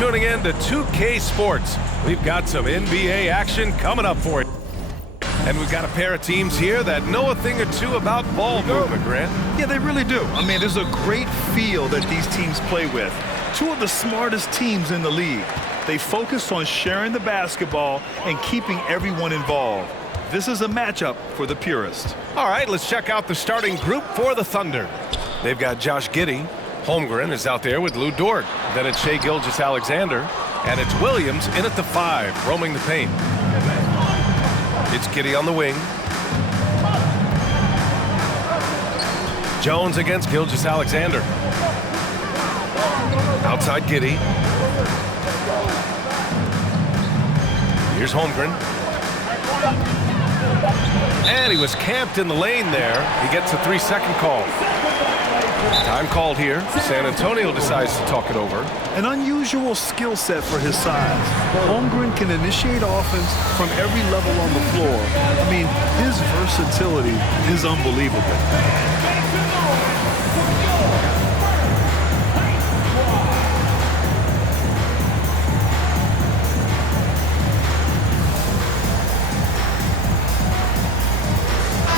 tuning in to 2K Sports. We've got some NBA action coming up for you. And we've got a pair of teams here that know a thing or two about ball movement, Grant. Yeah, they really do. I mean, there's a great feel that these teams play with. Two of the smartest teams in the league. They focus on sharing the basketball and keeping everyone involved. This is a matchup for the purist. All right, let's check out the starting group for the Thunder. They've got Josh Giddey. Holmgren is out there with Lou Dort. Then it's Shai Gilgeous-Alexander. And it's Williams in at the 5, roaming the paint. It's Giddey on the wing. Jones against Gilgeous-Alexander. Outside Giddey. Here's Holmgren. And he was camped in the lane there. He gets a 3-second call. Time called here. San Antonio decides to talk it over. An unusual skill set for his size. Holmgren can initiate offense from every level on the floor. I mean, his versatility is unbelievable.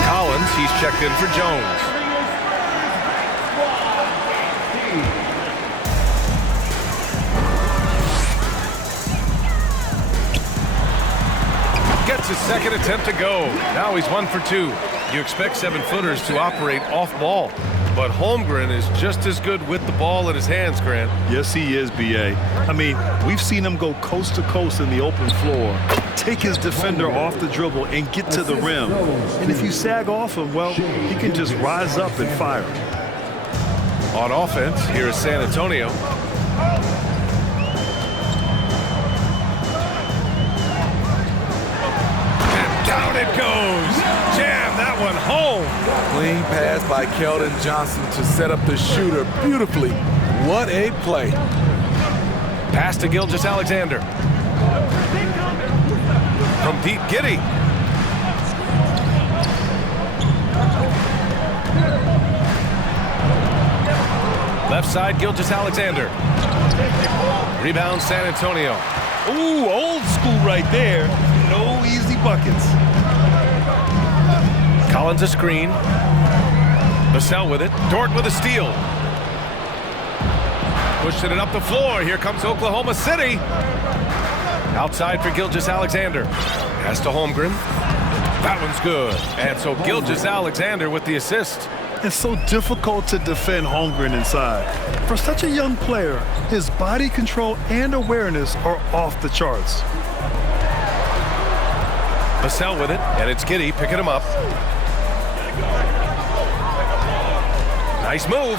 Collins, he's checked in for Jones. Gets his second attempt to go. Now he's 1 for 2. You expect 7-footers to operate off ball, but Holmgren is just as good with the ball in his hands, Grant. Yes, he is, B.A. I mean, we've seen him go coast to coast in the open floor, take his defender off the dribble and get to the rim. And if you sag off him, well, he can just rise up and fire. On offense, here is San Antonio. Down it goes. Jam that one home. Clean pass by Keldon Johnson to set up the shooter beautifully. What a play. Pass to Gilgeous-Alexander. From deep, Giddey. Left side, Gilgeous-Alexander. Rebound, San Antonio. Ooh, old school right there. No easy buckets. Collins a screen. Vassell with it. Dort with a steal. Pushing it up the floor. Here comes Oklahoma City. Outside for Gilgeous-Alexander. Pass to Holmgren. That one's good. And so Gilgeous-Alexander with the assist. It's so difficult to defend Holmgren inside. For such a young player, his body control and awareness are off the charts. Vassell with it, and it's Giddey picking him up. Nice move.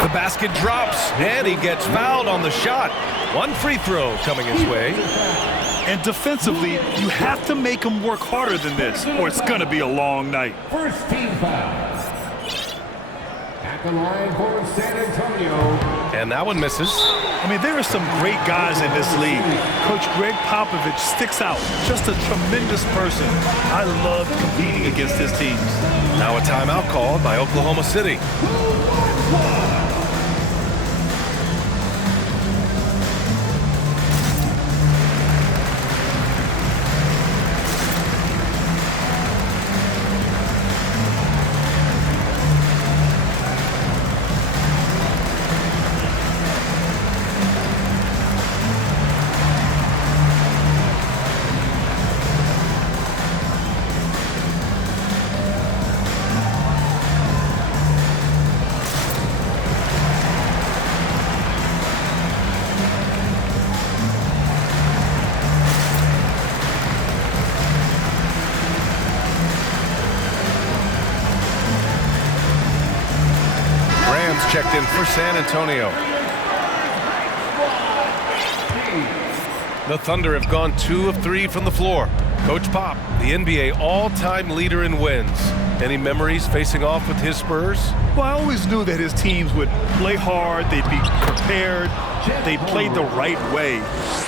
The basket drops, and he gets fouled on the shot. One free throw coming his way. And defensively, you have to make him work harder than this, or it's going to be a long night. First team foul. At the line for San Antonio. And that one misses. I mean, there are some great guys in this league. Coach Greg Popovich sticks out. Just a tremendous person. I love competing against his teams. Now a timeout called by Oklahoma City. Checked in for San Antonio. The Thunder have gone 2 of 3 from the floor. Coach Pop, the NBA all-time leader in wins. Any memories facing off with his Spurs? Well, I always knew that his teams would play hard, they'd be prepared, they played the right way.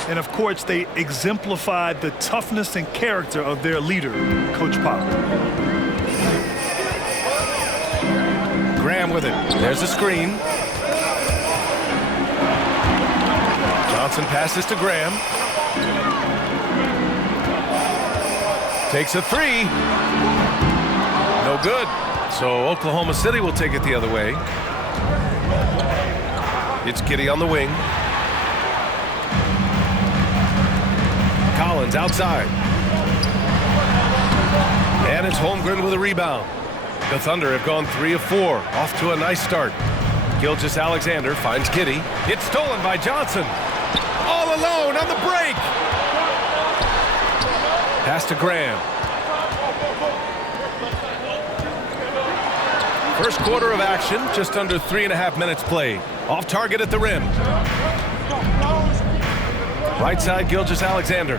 And of course, they exemplified the toughness and character of their leader, Coach Pop. Graham with it. There's a screen. Johnson passes to Graham. Takes a three. No good. So Oklahoma City will take it the other way. It's Giddey on the wing. Collins outside. And it's Holmgren with a rebound. The Thunder have gone 3 of 4. Off to a nice start. Gilgeous-Alexander finds Giddey. It's stolen by Johnson. All alone on the break. Pass to Graham. First quarter of action, just under 3.5 minutes played. Off target at the rim. Right side, Gilgeous-Alexander.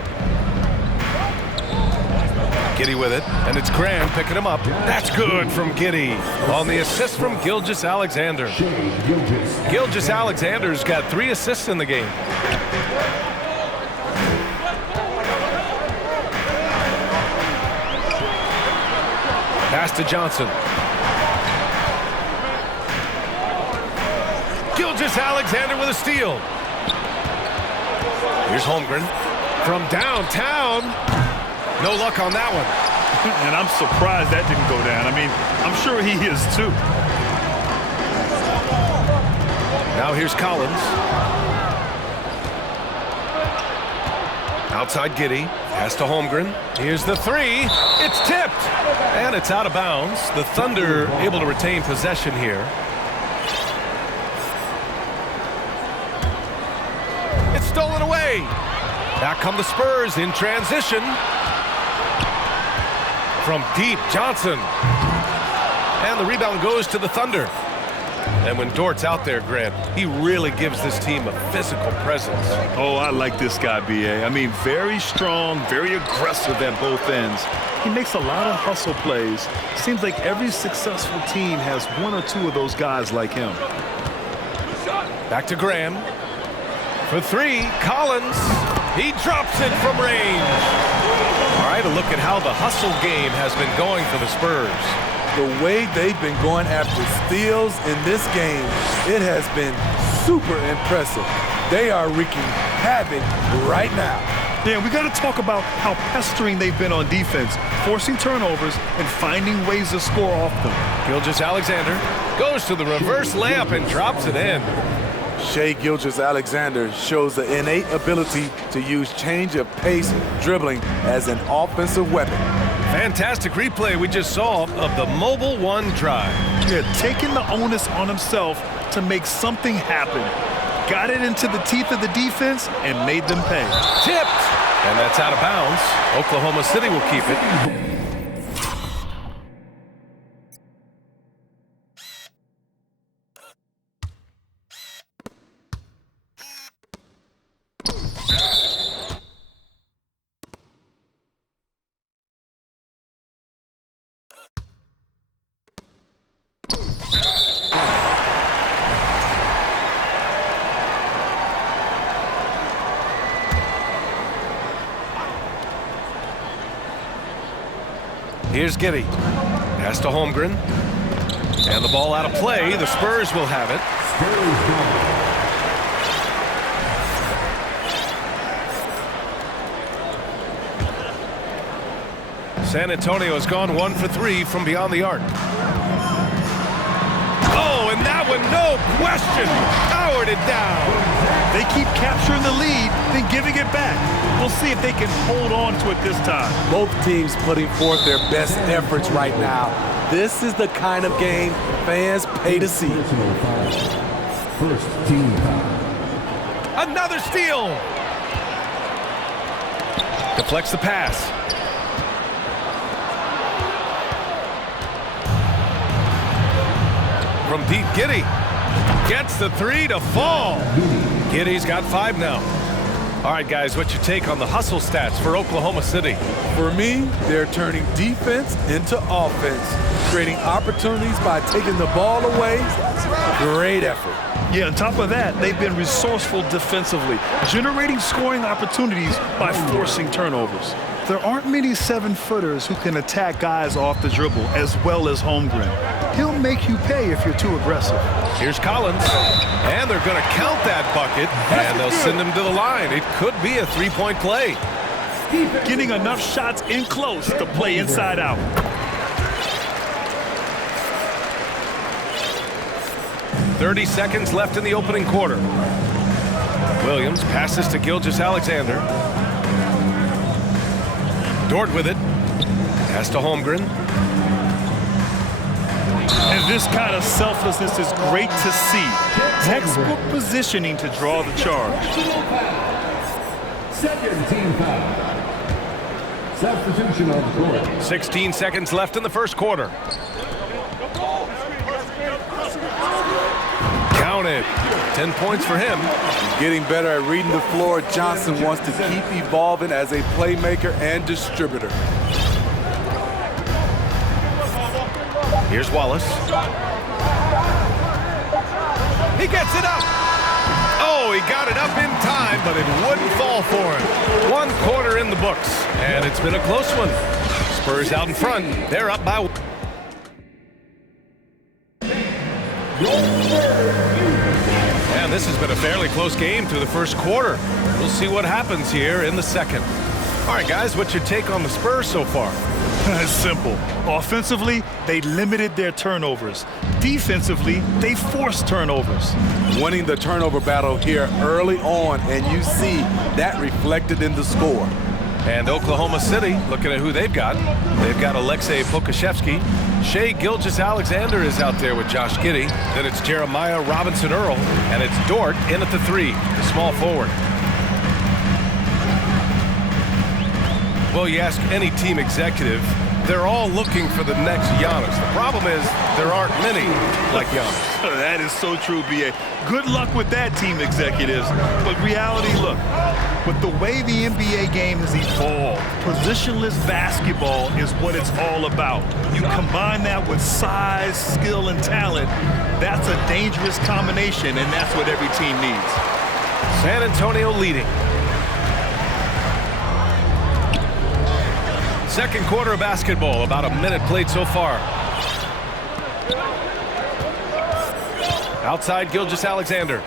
Giddey with it, and it's Graham picking him up. That's good from Giddey on the assist from Gilgeous-Alexander. Gilgeous-Alexander's got 3 assists in the game. Pass to Johnson. Gilgeous-Alexander with a steal. Here's Holmgren from downtown. No luck on that one. And I'm surprised that didn't go down. I mean, I'm sure he is too. Now here's Collins. Outside Giddey. Pass to Holmgren. Here's the three. It's tipped. And it's out of bounds. The Thunder able to retain possession here. It's stolen away. Back come the Spurs in transition. From deep, Johnson. And the rebound goes to the Thunder. And when Dort's out there, Grant, he really gives this team a physical presence. Oh, I like this guy, B.A. I mean, very strong, very aggressive at both ends. He makes a lot of hustle plays. Seems like every successful team has 1 or 2 of those guys like him. Back to Graham. For 3, Collins. He drops it from range. All right, a look at how the hustle game has been going for the Spurs. The way they've been going after steals in this game, it has been super impressive. They are wreaking havoc right now. Yeah, we got to talk about how pestering they've been on defense, forcing turnovers and finding ways to score off them. Gilgeous-Alexander goes to the reverse layup and drops it in. Shai Gilgeous-Alexander shows the innate ability to use change of pace dribbling as an offensive weapon. Fantastic replay we just saw of the Mobile One drive. Yeah, taking the onus on himself to make something happen. Got it into the teeth of the defense and made them pay. Tipped. And that's out of bounds. Oklahoma City will keep it. Here's Giddey. Pass to Holmgren. And the ball out of play. The Spurs will have it. San Antonio has gone 1 for 3 from beyond the arc. Oh, and that one, no question, powered it down. They keep capturing the lead, then giving it back. We'll see if they can hold on to it this time. Both teams putting forth their best efforts right now. This is the kind of game fans pay to see. First team foul. Another steal. Deflects the pass. From deep, Giddey gets the 3 to fall. Giddey's got 5 now. All right, guys, what's your take on the hustle stats for Oklahoma City? For me, they're turning defense into offense, creating opportunities by taking the ball away. Great effort. Yeah, on top of that, they've been resourceful defensively, generating scoring opportunities by forcing turnovers. There aren't many 7-footers who can attack guys off the dribble as well as Holmgren. He'll make you pay if you're too aggressive. Here's Collins, and they're going to count that bucket, and they'll send him to the line. It could be a three-point play. Getting enough shots in close to play inside out. .30 seconds left in the opening quarter. Williams passes to Gilgeous-Alexander. Dort with it. Pass to Holmgren. And this kind of selflessness is great to see. Textbook positioning to draw the charge. Second team foul. Substitution on the court. 16 seconds left in the first quarter. Counted. 10 points for him. Getting better at reading the floor, Johnson wants to keep evolving as a playmaker and distributor. Here's Wallace. He gets it up. Oh, he got it up in time, but it wouldn't fall for him. 1 quarter in the books, and it's been a close one. Spurs out in front. They're up by... And this has been a fairly close game through the first quarter. We'll see what happens here in the second. All right, guys, what's your take on the Spurs so far? It's simple. Offensively, they limited their turnovers. Defensively, they forced turnovers. Winning the turnover battle here early on, and you see that reflected in the score. And Oklahoma City, looking at who they've got Alexei Pokashevsky. Shai Gilgeous-Alexander is out there with Josh Giddey. Then it's Jeremiah Robinson-Earl, and it's Dort in at the 3, the small forward. Well, you ask any team executive, they're all looking for the next Giannis. The problem is there aren't many like Giannis. That is so true, B.A. Good luck with that, team executives. But reality, look, with the way the NBA game has evolved, positionless basketball is what it's all about. You combine that with size, skill, and talent, that's a dangerous combination, and that's what every team needs. San Antonio leading. Second quarter of basketball, about a minute played so far. Outside Gilgeous-Alexander.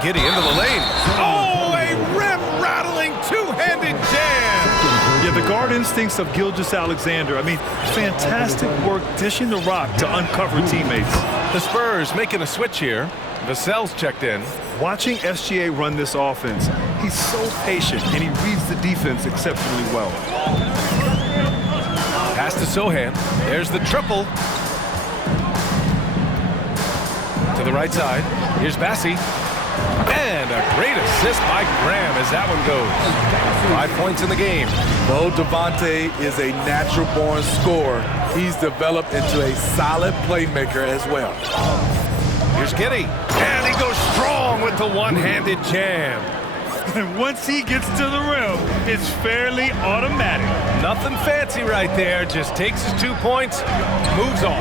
Giddey into the lane. Oh, a rim-rattling two-handed jam. Yeah, the guard instincts of Gilgeous-Alexander. I mean, fantastic work dishing the rock to uncover teammates. The Spurs making a switch here. Vassell's checked in. Watching SGA run this offense, he's so patient, and he reads the defense exceptionally well. Pass to Sohan. There's the triple. To the right side. Here's Bassi. And a great assist by Graham as that one goes. 5 points in the game. Though Devontae is a natural-born scorer, he's developed into a solid playmaker as well. Here's Giddey. And he goes strong with the one-handed jam. And once he gets to the rim, it's fairly automatic. Nothing fancy right there. Just takes his 2 points, moves on.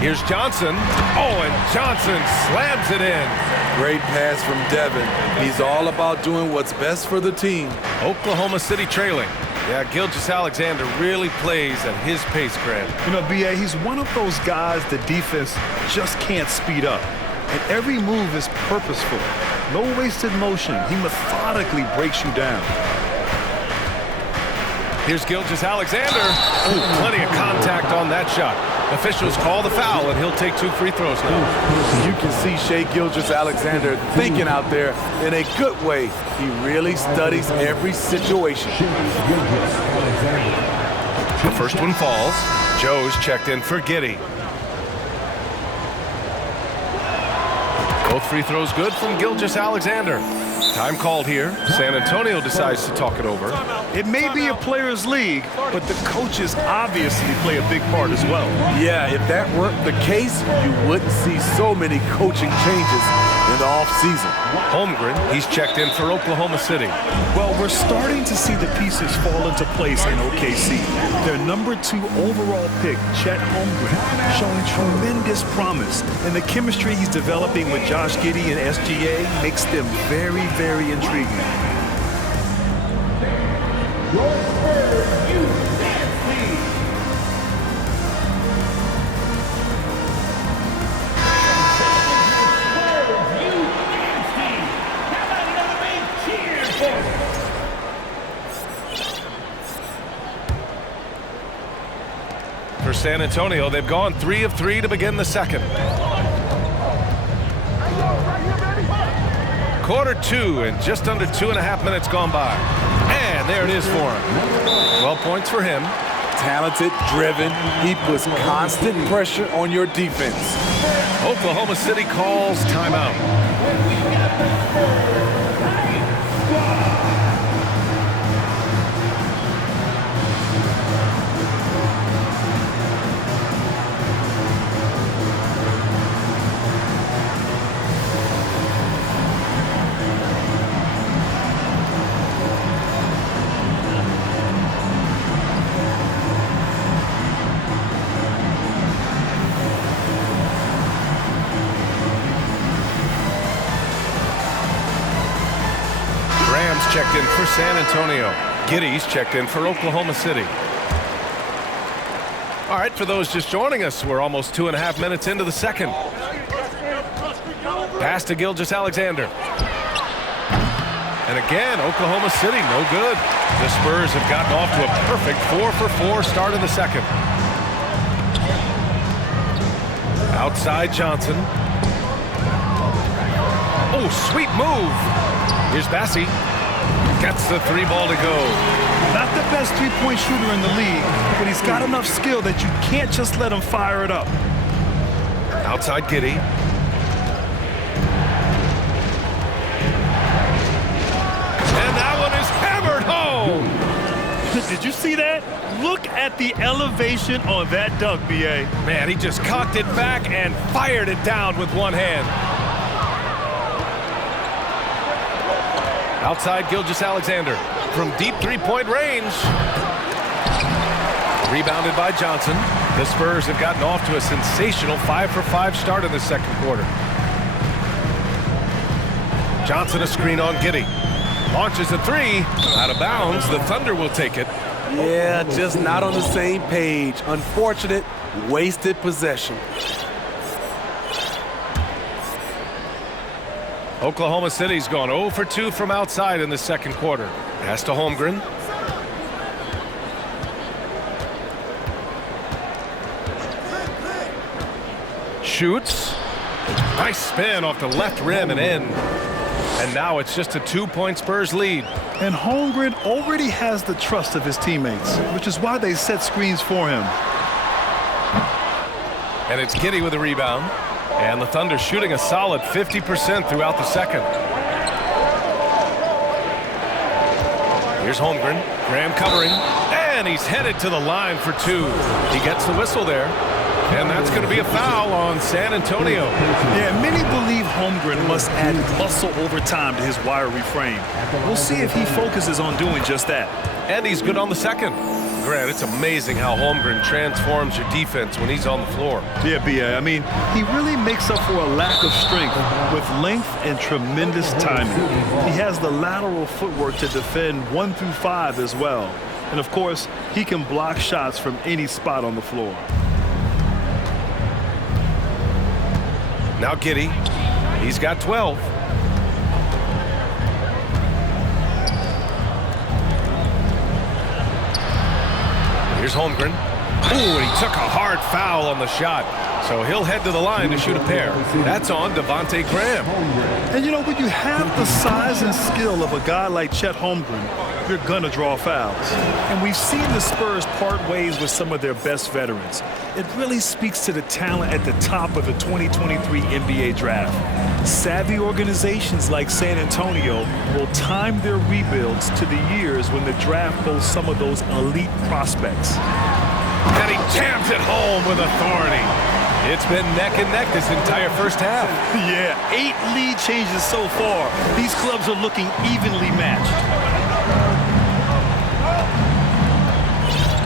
Here's Johnson. Oh, and Johnson slams it in. Great pass from Devin. He's all about doing what's best for the team. Oklahoma City trailing. Yeah, Gilgeous-Alexander really plays at his pace, Grant. You know, B.A., he's one of those guys the defense just can't speed up. And every move is purposeful. No wasted motion. He methodically breaks you down. Here's Gilgeous-Alexander. Ooh, plenty of contact on that shot. Officials call the foul, and he'll take 2 free throws now. You can see Shai Gilgeous-Alexander thinking out there in a good way. He really studies every situation. The first one falls. Joe's checked in for Giddey. Both free throws good from Gilgeous-Alexander. Time called here. San Antonio decides to talk it over. It may be a players' league, but the coaches obviously play a big part as well. Yeah, if that weren't the case, you wouldn't see so many coaching changes in the offseason. Holmgren, he's checked in for Oklahoma City. Well, we're starting to see the pieces fall into place in OKC. Their #2 overall pick, Chet Holmgren, showing tremendous promise. And the chemistry he's developing with Josh Giddey and SGA makes them very, very intriguing. for San Antonio. They've gone 3 of 3 to begin the second. Quarter 2 and just under 2.5 minutes gone by. And there it is for him. 12 points for him. Talented, driven. He puts constant pressure on your defense. Oklahoma City calls timeout. Checked in for San Antonio. Giddy's checked in for Oklahoma City. All right, for those just joining us, we're almost 2.5 minutes into the second. Pass to Gilgeous-Alexander. And again, Oklahoma City, no good. The Spurs have gotten off to a perfect 4-for-4 start in the second. Outside Johnson. Oh, sweet move. Here's Bassey. Gets the 3 ball to go. Not the best three-point shooter in the league, but he's got enough skill that you can't just let him fire it up. Outside Giddey. And that one is hammered home. Did you see that? Look at the elevation on that dunk, B.A. Man, he just cocked it back and fired it down with one hand. Outside Gilgeous-Alexander from deep three-point range. Rebounded by Johnson. The Spurs have gotten off to a sensational 5-for-5 start in the second quarter. Johnson a screen on Giddey. Launches a 3. Out of bounds. The Thunder will take it. Yeah, just not on the same page. Unfortunate, wasted possession. Oklahoma City's gone 0 for 2 from outside in the second quarter. Pass to Holmgren. Shoots. Nice spin off the left rim and in. And now it's just a 2-point Spurs lead. And Holmgren already has the trust of his teammates, which is why they set screens for him. And it's Giddey with a rebound. And the Thunder shooting a solid 50% throughout the second. Here's Holmgren. Graham covering. And he's headed to the line for 2. He gets the whistle there. And that's going to be a foul on San Antonio. Yeah, many believe Holmgren must add muscle over time to his wiry frame. We'll see if he focuses on doing just that. And he's good on the second. Grant, it's amazing how Holmgren transforms your defense when he's on the floor. Yeah, B.A. I mean, he really makes up for a lack of strength with length and tremendous timing. He has the lateral footwork to defend 1 through 5 as well. And, of course, he can block shots from any spot on the floor. Now Giddey. He's got 12. Here's Holmgren. Ooh, and he took a hard foul on the shot. So he'll head to the line to shoot a pair. That's on Devontae Graham. And you know, when you have the size and skill of a guy like Chet Holmgren, you're going to draw fouls. And we've seen the Spurs part ways with some of their best veterans. It really speaks to the talent at the top of the 2023 NBA draft. Savvy organizations like San Antonio will time their rebuilds to the years when the draft boasts some of those elite prospects. And he jams it home with authority. It's been neck and neck this entire first half. Yeah, 8 lead changes so far. These clubs are looking evenly matched.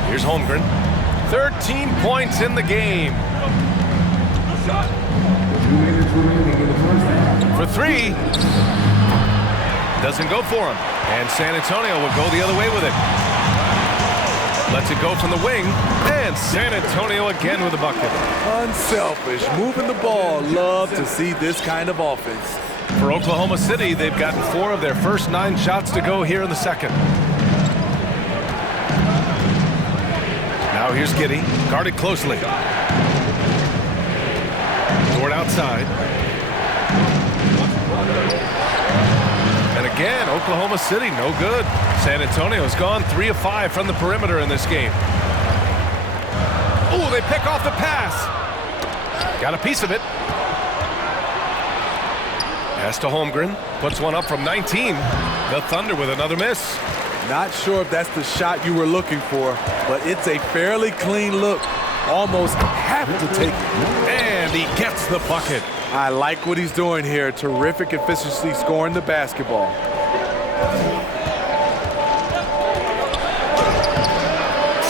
Here's Holmgren. 13 points in the game. For 3. Doesn't go for him. And San Antonio will go the other way with it. Lets it go from the wing. And San Antonio again with a bucket. Unselfish, moving the ball. Love to see this kind of offense. For Oklahoma City, they've gotten 4 of their first 9 shots to go here in the second. Now here's Giddey, guarded closely. Dort outside. And again, Oklahoma City, no good. San Antonio's gone 3 of 5 from the perimeter in this game. Oh, they pick off the pass. Got a piece of it. Pass to Holmgren. Puts one up from 19. The Thunder with another miss. Not sure if that's the shot you were looking for, but it's a fairly clean look. Almost have to take it. And he gets the bucket. I like what he's doing here. Terrific efficiency scoring the basketball.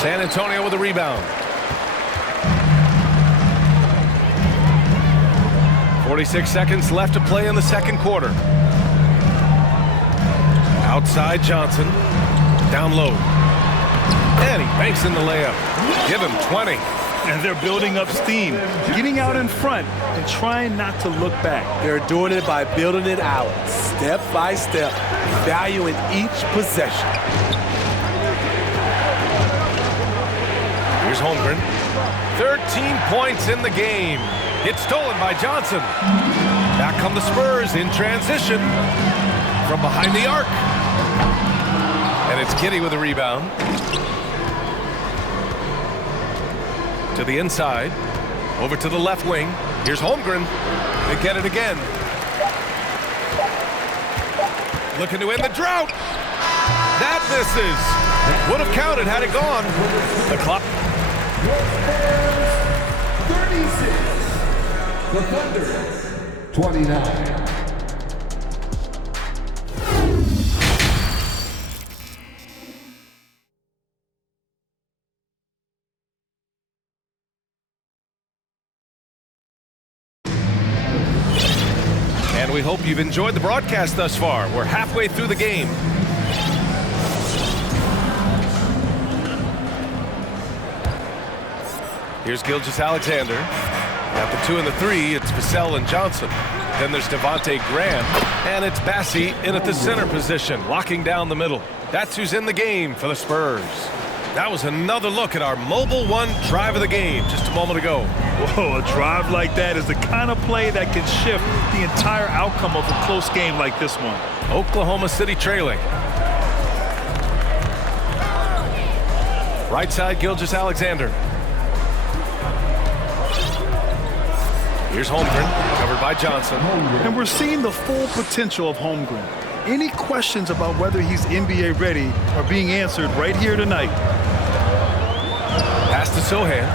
San Antonio with a rebound. 46 seconds left to play in the second quarter. Outside Johnson. Down low. And he banks in the layup. Give him 20. And they're building up steam, getting out in front and trying not to look back. They're doing it by building it out, step by step, valuing each possession. Here's Holmgren. 13 points in the game. It's stolen by Johnson. Back come the Spurs in transition from behind the arc. And it's Giddey with a rebound. To the inside. Over to the left wing. Here's Holmgren. They get it again. Looking to end the drought. That misses. Would have counted had it gone. The clock. 36. The Thunder. 29. And we hope you've enjoyed the broadcast thus far. We're halfway through the game. Here's Gilgeous-Alexander. At the 2 and the 3, it's Vassell and Johnson. Then there's Devontae Graham, and it's Bassey in at the center position, locking down the middle. That's who's in the game for the Spurs. That was another look at our Mobile One drive of the game just a moment ago. Whoa, a drive like that is the kind of play that can shift the entire outcome of a close game like this one. Oklahoma City trailing. Right side, Gilgeous-Alexander. Here's Holmgren, covered by Johnson. And we're seeing the full potential of Holmgren. Any questions about whether he's NBA ready are being answered right here tonight. Pass to Sohan.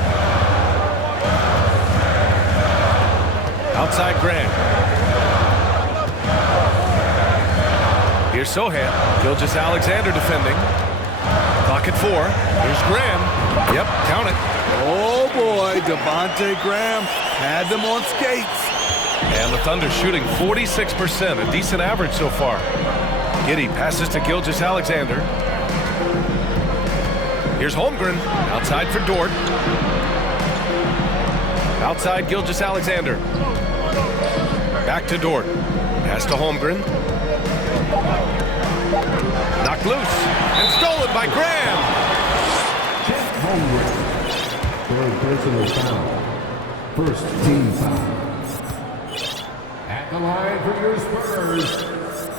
Outside Graham. Here's Sohan. Gilgeous-Alexander defending. Clock at 4. Here's Graham. Yep, count it. Oh boy, Devontae Graham had them on skates. And the Thunder shooting 46%, a decent average so far. Giddey passes to Gilgeous-Alexander. Here's Holmgren, outside for Dort. Outside Gilgeous-Alexander. Back to Dort. Pass to Holmgren. Knocked loose and stolen by Graham. Holmgren. Third personal foul. First team foul. At the line for your Spurs,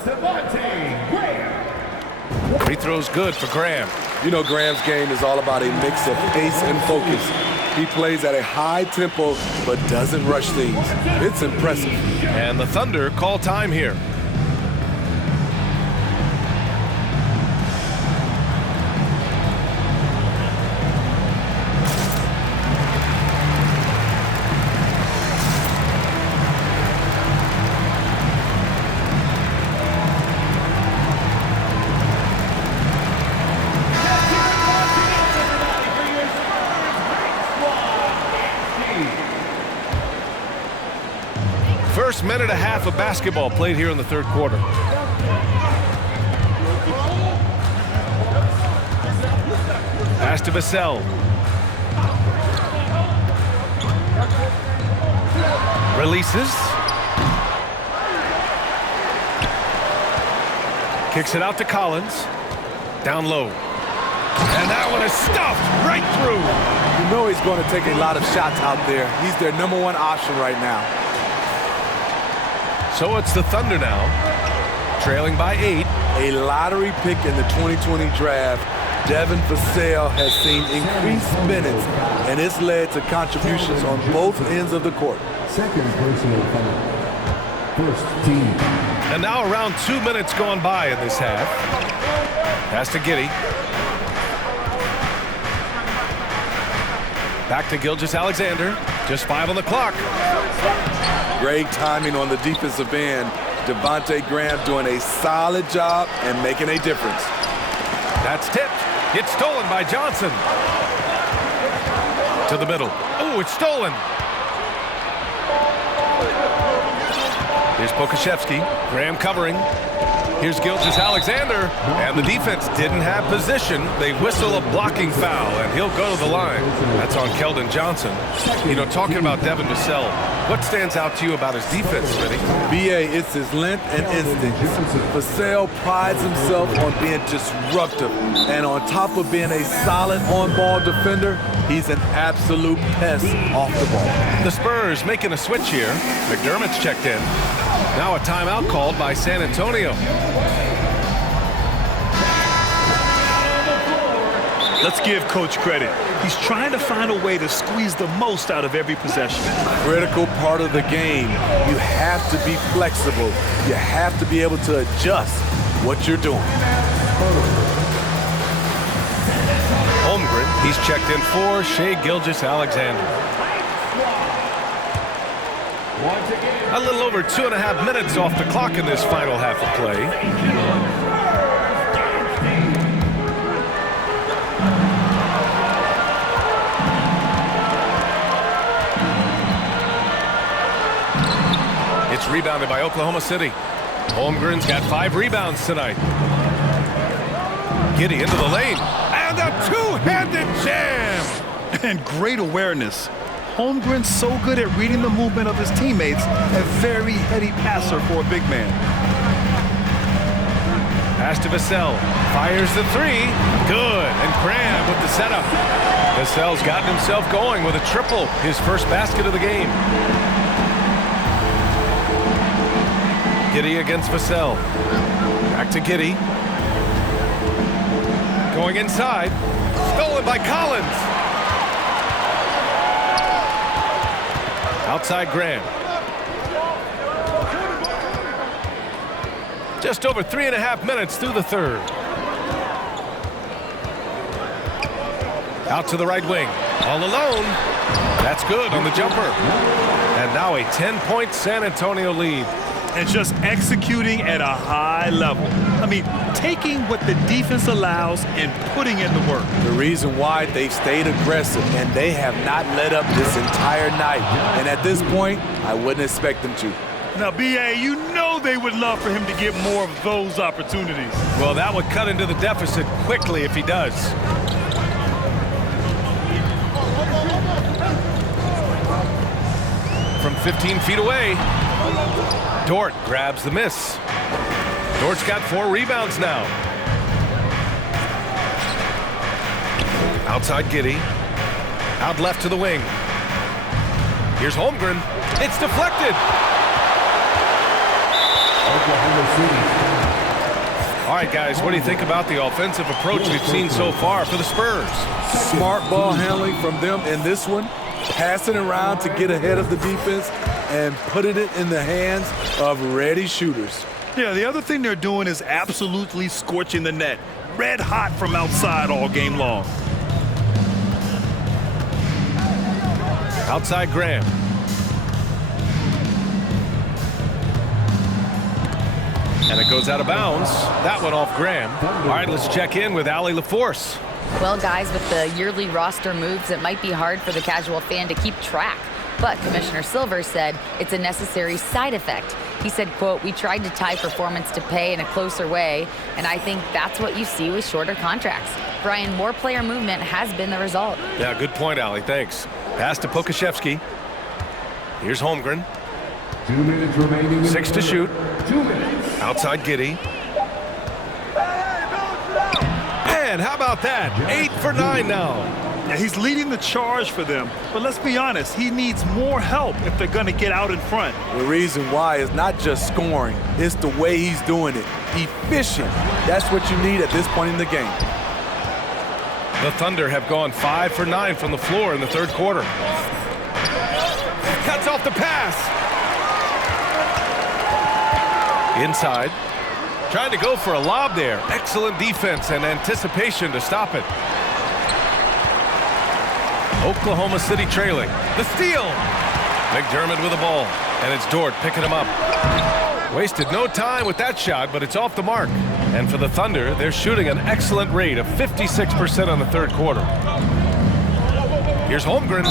Devontae Graham. Free throw's good for Graham. You know Graham's game is all about a mix of pace and focus. He plays at a high tempo, but doesn't rush things. It's impressive. And the Thunder call time here. First minute and a half of basketball played here in the third quarter. Pass to Vassell. Releases. Kicks it out to Collins. Down low. And that one is stuffed right through. You know he's going to take a lot of shots out there. He's their #1 option right now. So it's the Thunder now, trailing by 8. A lottery pick in the 2020 draft, Devin Vassell has seen increased minutes, and it's led to contributions on both ends of the court. Second personal foul. First team. And now around 2 minutes gone by in this half. Pass to Giddey. Back to Gilgeous-Alexander. Just 5 on the clock. Great timing on the defensive end. Devontae Graham doing a solid job and making a difference. That's tipped. It's stolen by Johnson. To the middle. Oh, it's stolen. Here's Pokashevsky. Graham covering. Here's Gilgeous-Alexander. And the defense didn't have position. They whistle a blocking foul, and he'll go to the line. That's on Keldon Johnson. You know, talking about Devin Vassell, what stands out to you about his defense, Smitty? B.A., it's his length and instincts. Vassell prides himself on being disruptive. And on top of being a solid on-ball defender, he's an absolute pest off the ball. The Spurs making a switch here. McDermott's checked in. Now a timeout called by San Antonio. Let's give Coach credit. He's trying to find a way to squeeze the most out of every possession. Critical part of the game. You have to be flexible. You have to be able to adjust what you're doing. Holmgren, he's checked in for Shai Gilgeous-Alexander. A little over 2.5 minutes off the clock in this final half of play. It's rebounded by Oklahoma City. Holmgren's got 5 rebounds tonight. Giddey into the lane. And a two-handed jam! And great awareness. Holmgren's so good at reading the movement of his teammates, a very heady passer for a big man. Pass to Vassell. Fires the 3. Good. And Graham with the setup. Vassell's gotten himself going with a triple, his first basket of the game. Giddey against Vassell. Back to Giddey. Going inside. Stolen by Collins. Outside Graham. Just over 3.5 minutes through the third. Out to the right wing. All alone. That's good on the jumper. And now a 10-point San Antonio lead. And just executing at a high level. I mean, taking what the defense allows and putting in the work. The reason why they've stayed aggressive and they have not let up this entire night. And at this point, I wouldn't expect them to. Now, B.A., you know they would love for him to get more of those opportunities. Well, that would cut into the deficit quickly if he does. From 15 feet away, Dort grabs the miss. Dort's got 4 rebounds now. Outside Giddey. Out left to the wing. Here's Holmgren. It's deflected. All right, guys, what do you think about the offensive approach we've seen so far for the Spurs? Smart ball handling from them in this one. Passing around to get ahead of the defense and putting it in the hands of ready shooters. Yeah, the other thing they're doing is absolutely scorching the net. Red hot from outside all game long. Outside Graham. And it goes out of bounds. That one off Graham. All right, let's check in with Allie LaForce. Well, guys, with the yearly roster moves, it might be hard for the casual fan to keep track. But Commissioner Silver said it's a necessary side effect. He said, quote, "We tried to tie performance to pay in a closer way, and I think that's what you see with shorter contracts." Brian, more player movement has been the result. Yeah, good point, Allie. Thanks. Pass to Pokashevsky. Here's Holmgren. 2 minutes remaining. 6 to shoot. 2 minutes. Outside Giddey. And how about that? 8 for 9 now. Yeah, he's leading the charge for them, but let's be honest, he needs more help if they're going to get out in front. The reason why is not just scoring, it's the way he's doing it. Efficient. That's what you need at this point in the game. The Thunder have gone 5 for 9 from the floor in the third quarter. Cuts off the pass. Inside. Trying to go for a lob there. Excellent defense and anticipation to stop it. Oklahoma City trailing. The steal. McDermott with the ball. And it's Dort picking him up. Wasted no time with that shot, but it's off the mark. And for the Thunder, they're shooting an excellent rate of 56% on the third quarter. Here's Holmgren.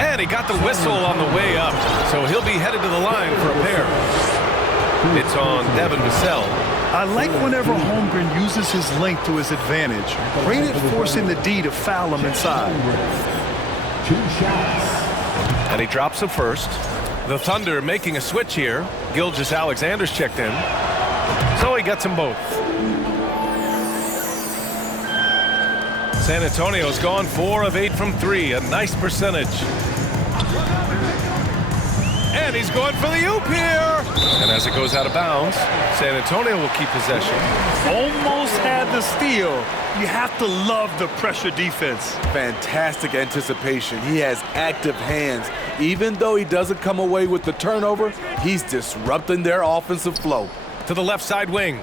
And he got the whistle on the way up. So he'll be headed to the line for a pair. It's on Devin Vassell. I like whenever Holmgren uses his length to his advantage. Great at forcing the D to foul him inside. 2 shots. And he drops the first. The Thunder making a switch here. Gilgeous-Alexander's checked in. So he gets them both. San Antonio's gone 4 of 8 from 3. A nice percentage. And he's going for the oop here. And as it goes out of bounds, San Antonio will keep possession. Almost had the steal. You have to love the pressure defense. Fantastic anticipation. He has active hands. Even though he doesn't come away with the turnover, he's disrupting their offensive flow. To the left side wing.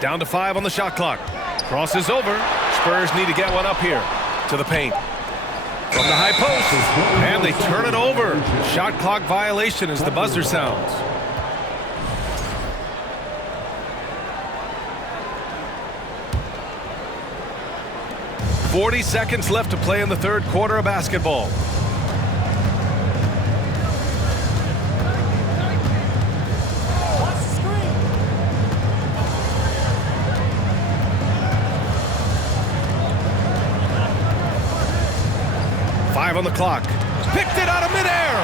Down to 5 on the shot clock. Crosses over. Spurs need to get one up here. To the paint. From the high post. And they turn it over. Shot clock violation as the buzzer sounds. "40 seconds left to play in the third quarter of basketball. On the clock. Picked it out of midair.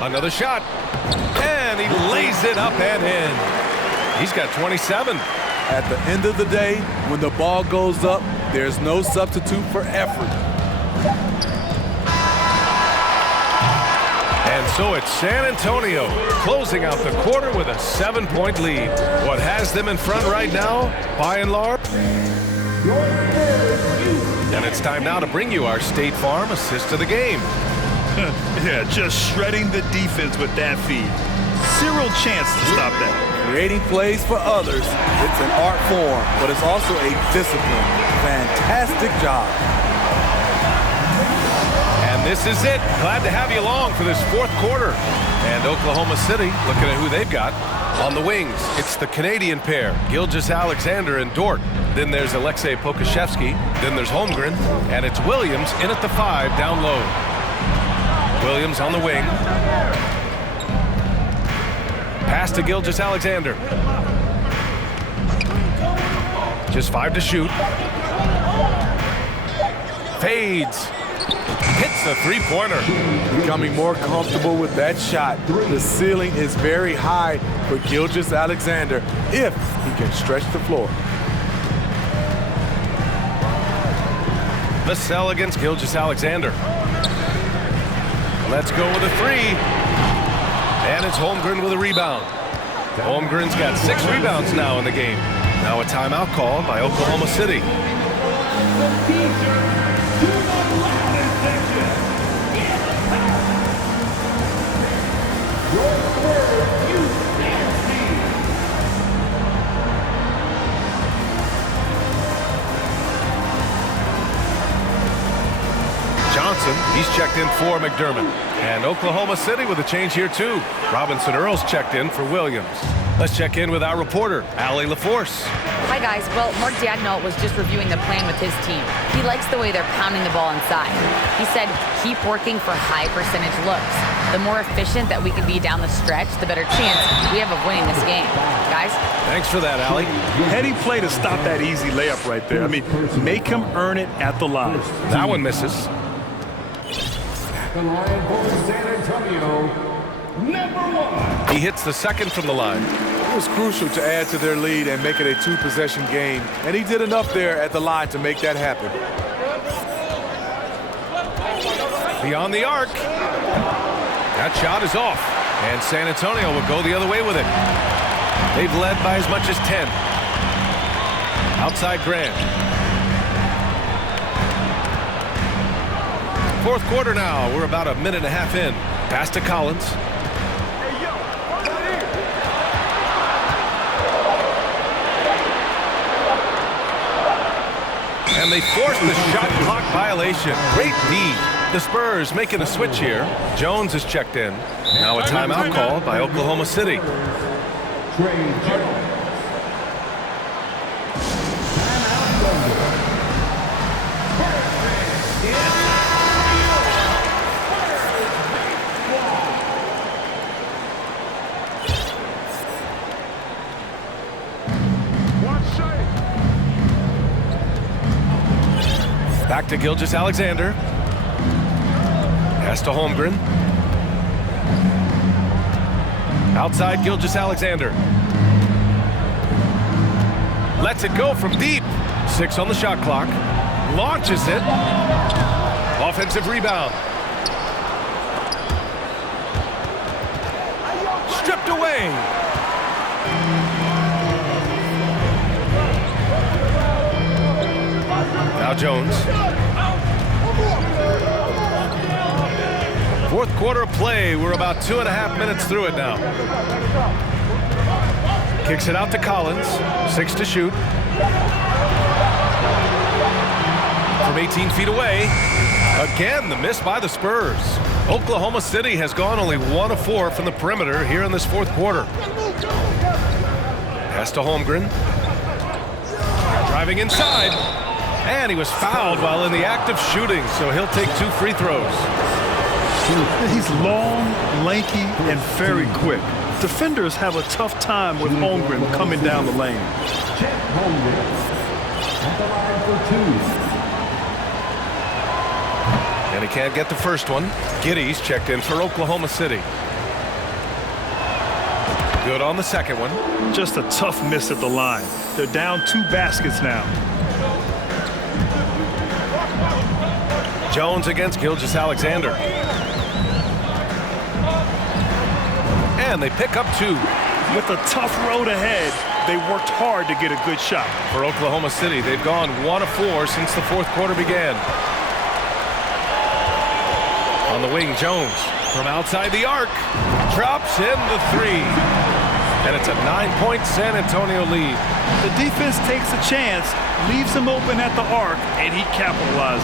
Another shot. And he lays it up and in. He's got 27. At the end of the day, when the ball goes up, there's no substitute for effort. And so it's San Antonio closing out the quarter with a 7-point lead. What has them in front right now, by and large? And it's time now to bring you our State Farm assist of the game. Yeah, just shredding the defense with that feed. Zero chance to stop that. Creating plays for others, it's an art form, but it's also a discipline. Fantastic job. This is it. Glad to have you along for this fourth quarter. And Oklahoma City, looking at who they've got. On the wings, it's the Canadian pair, Gilgeous-Alexander and Dort. Then there's Alexei Pokusevski. Then there's Holmgren. And it's Williams in at the 5 down low. Williams on the wing. Pass to Gilgeous-Alexander. Just 5 to shoot. Fades. Hits a three-pointer. Becoming more comfortable with that shot. The ceiling is very high for Gilgeous-Alexander if he can stretch the floor. Vassell against Gilgeous-Alexander. Let's go with a 3. And it's Holmgren with a rebound. Holmgren's got 6 rebounds now in the game. Now a timeout called by Oklahoma City. Johnson, he's checked in for McDermott. And Oklahoma City with a change here too. Robinson Earl's checked in for Williams. Let's check in with our reporter, Allie LaForce. Hi, guys. Well, Mark Daigneault was just reviewing the plan with his team. He likes the way they're pounding the ball inside. He said, keep working for high percentage looks. The more efficient that we can be down the stretch, the better chance we have of winning this game. Guys? Thanks for that, Allie. Heady play to stop that easy layup right there. I mean, make him earn it at the line. That one misses. The line for San Antonio, #1. He hits the second from the line. It was crucial to add to their lead and make it a two-possession game, and he did enough there at the line to make that happen. Beyond the arc. That shot is off, and San Antonio will go the other way with it. They've led by as much as 10. Outside Grant. Fourth quarter now. We're about a minute and a half in. Pass to Collins. And they force the shot clock violation. Great D. The Spurs making a switch here. Jones is checked in. Now a timeout called by Oklahoma City. Back to Gilgeous-Alexander. Pass to Holmgren. Outside Gilgeous-Alexander. Lets it go from deep. 6 on the shot clock. Launches it. Offensive rebound. Stripped away. Now Jones. Fourth quarter of play. We're about 2.5 minutes through it now. Kicks it out to Collins. 6 to shoot. From 18 feet away. Again, the miss by the Spurs. Oklahoma City has gone only 1 of 4 from the perimeter here in this fourth quarter. Pass to Holmgren. Driving inside. And he was fouled while in the act of shooting, so he'll take 2 free throws. He's long, lanky, and very quick. Defenders have a tough time with Holmgren coming down the lane. Chet Holmgren at the line for 2. And he can't get the first one. Giddey's checked in for Oklahoma City. Good on the second one. Just a tough miss at the line. They're down 2 baskets now. Jones against Gilgeous-Alexander. And they pick up 2. With a tough road ahead, they worked hard to get a good shot. For Oklahoma City, they've gone 1 of 4 since the fourth quarter began. On the wing, Jones from outside the arc. Drops in the 3. And it's a 9-point San Antonio lead. The defense takes a chance, leaves him open at the arc, and he capitalizes.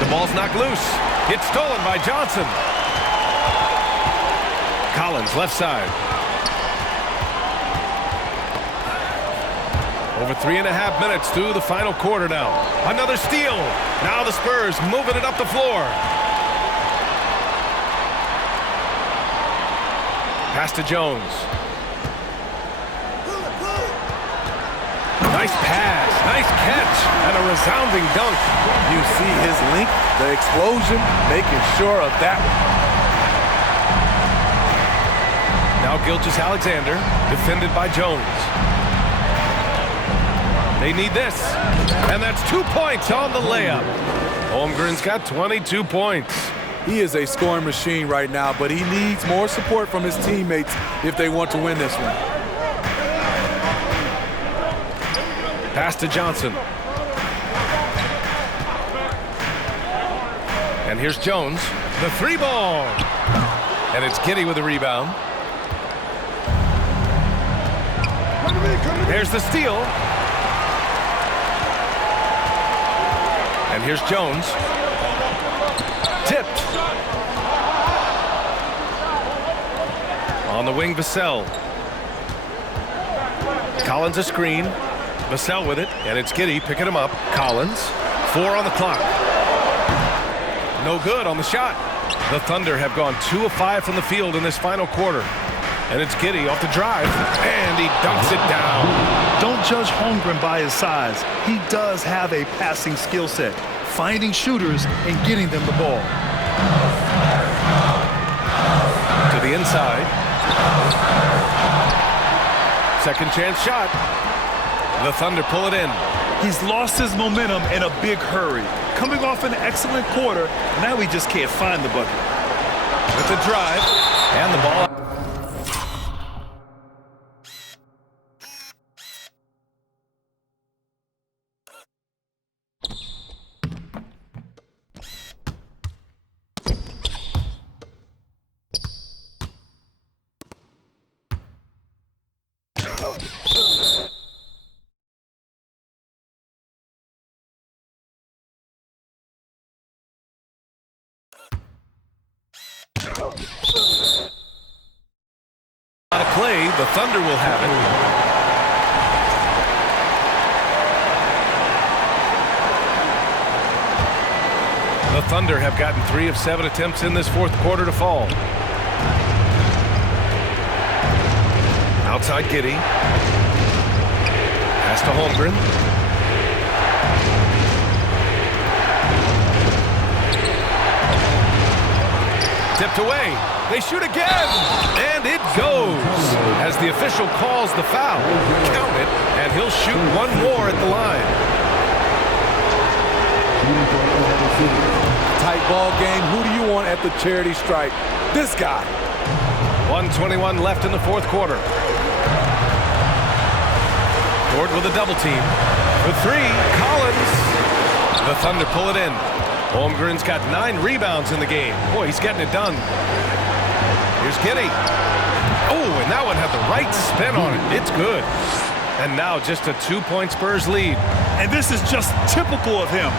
The ball's knocked loose. It's stolen by Johnson. Collins, left side. Over 3.5 minutes through the final quarter now. Another steal. Now the Spurs moving it up the floor. Pass to Jones. Nice pass, nice catch, and a resounding dunk. You see his length, the explosion, making sure of that one. Now Gilgeous-Alexander, defended by Jones. They need this, and that's 2 points on the layup. Holmgren's got 22 points. He is a scoring machine right now, but he needs more support from his teammates if they want to win this one. Pass to Johnson. And here's Jones, the 3 ball. And it's Giddey with the rebound. There's the steal. And here's Jones. Tipped. On the wing, Vassell. Collins a screen. Vassell with it, and it's Giddey picking him up. Collins, 4 on the clock. No good on the shot. The Thunder have gone 2 of 5 from the field in this final quarter. And it's Giddey off the drive, and he dunks it down. Don't judge Holmgren by his size. He does have a passing skill set, finding shooters and getting them the ball. To the inside. Second chance shot. The Thunder pull it in. He's lost his momentum in a big hurry. Coming off an excellent quarter, now he just can't find the bucket. With the drive, and the ball. On a play, the Thunder will have it. The Thunder have gotten 3 of 7 attempts in this fourth quarter to fall. Outside Giddey. Pass to Holmgren. Tipped away. They shoot again, and it goes. As the official calls the foul, count it, and he'll shoot one more at the line. Tight ball game. Who do you want at the charity stripe? This guy. 1:21 left in the fourth quarter. Ford with a double team. For 3, Collins. The Thunder pull it in. Holmgren's got 9 rebounds in the game. Boy, he's getting it done. Here's Giddey. Oh, and that one had the right spin on it. It's good. And now just a 2-point Spurs lead. And this is just typical of him.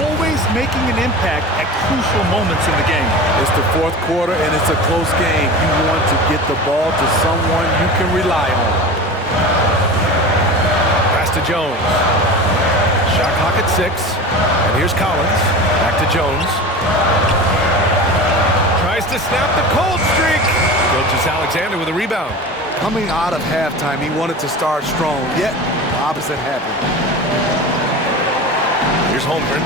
Always making an impact at crucial moments in the game. It's the fourth quarter, and it's a close game. You want to get the ball to someone you can rely on. Pass to Jones. Shot clock at 6. And here's Collins. Back to Jones. Tries to snap the cold streak. Gilgeous-Alexander with a rebound. Coming out of halftime, he wanted to start strong, yet the opposite happened. Here's Holmgren.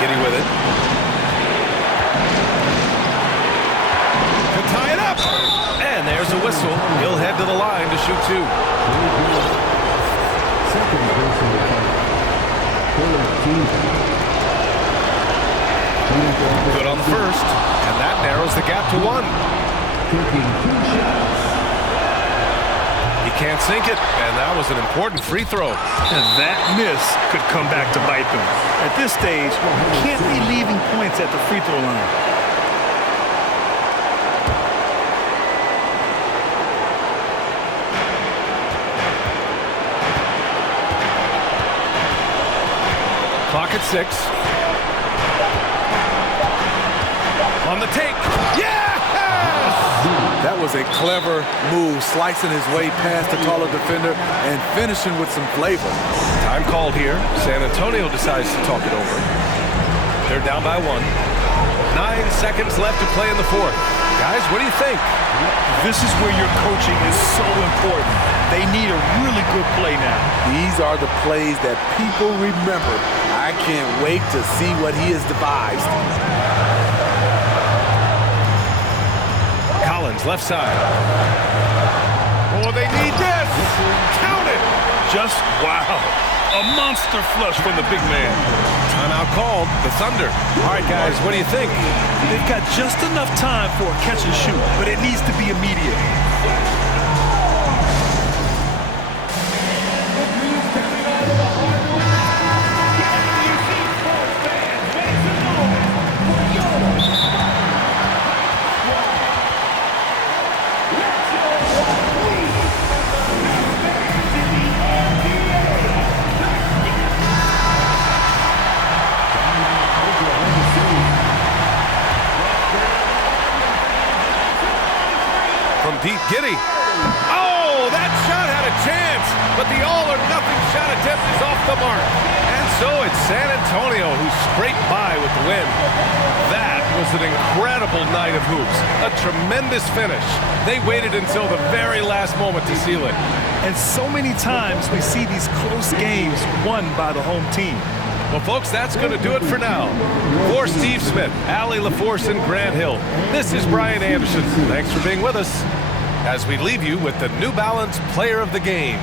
Giddey with it. To tie it up. And there's a whistle. He'll head to the line to shoot 2. Good on the first, and that narrows the gap to 1. He can't sink it, and that was an important free throw. And that miss could come back to bite them. At this stage, you can't be leaving points at the free throw line. Clock at 6. On the take. Yes! That was a clever move, slicing his way past the taller defender and finishing with some flavor. Time called here. San Antonio decides to talk it over. They're down by 1. 9 seconds left to play in the fourth. Guys, what do you think? This is where your coaching is so important. They need a really good play now. These are the plays that people remember. I can't wait to see what he has devised. Collins, left side. Oh, they need this. Count it. Just wow. A monster flush from the big man. Timeout called. The Thunder. All right, guys, what do you think? They've got just enough time for a catch and shoot, but it needs to be immediate. Deep Giddey. Oh, that shot had a chance, but the all-or-nothing shot attempt is off the mark. And so it's San Antonio who scraped by with the win. That was an incredible night of hoops. A tremendous finish. They waited until the very last moment to seal it. And so many times we see these close games won by the home team. Well, folks, that's going to do it for now. For Steve Smith, Allie LaForce, and Grant Hill, this is Brian Anderson. Thanks for being with us as we leave you with the New Balance Player of the Game.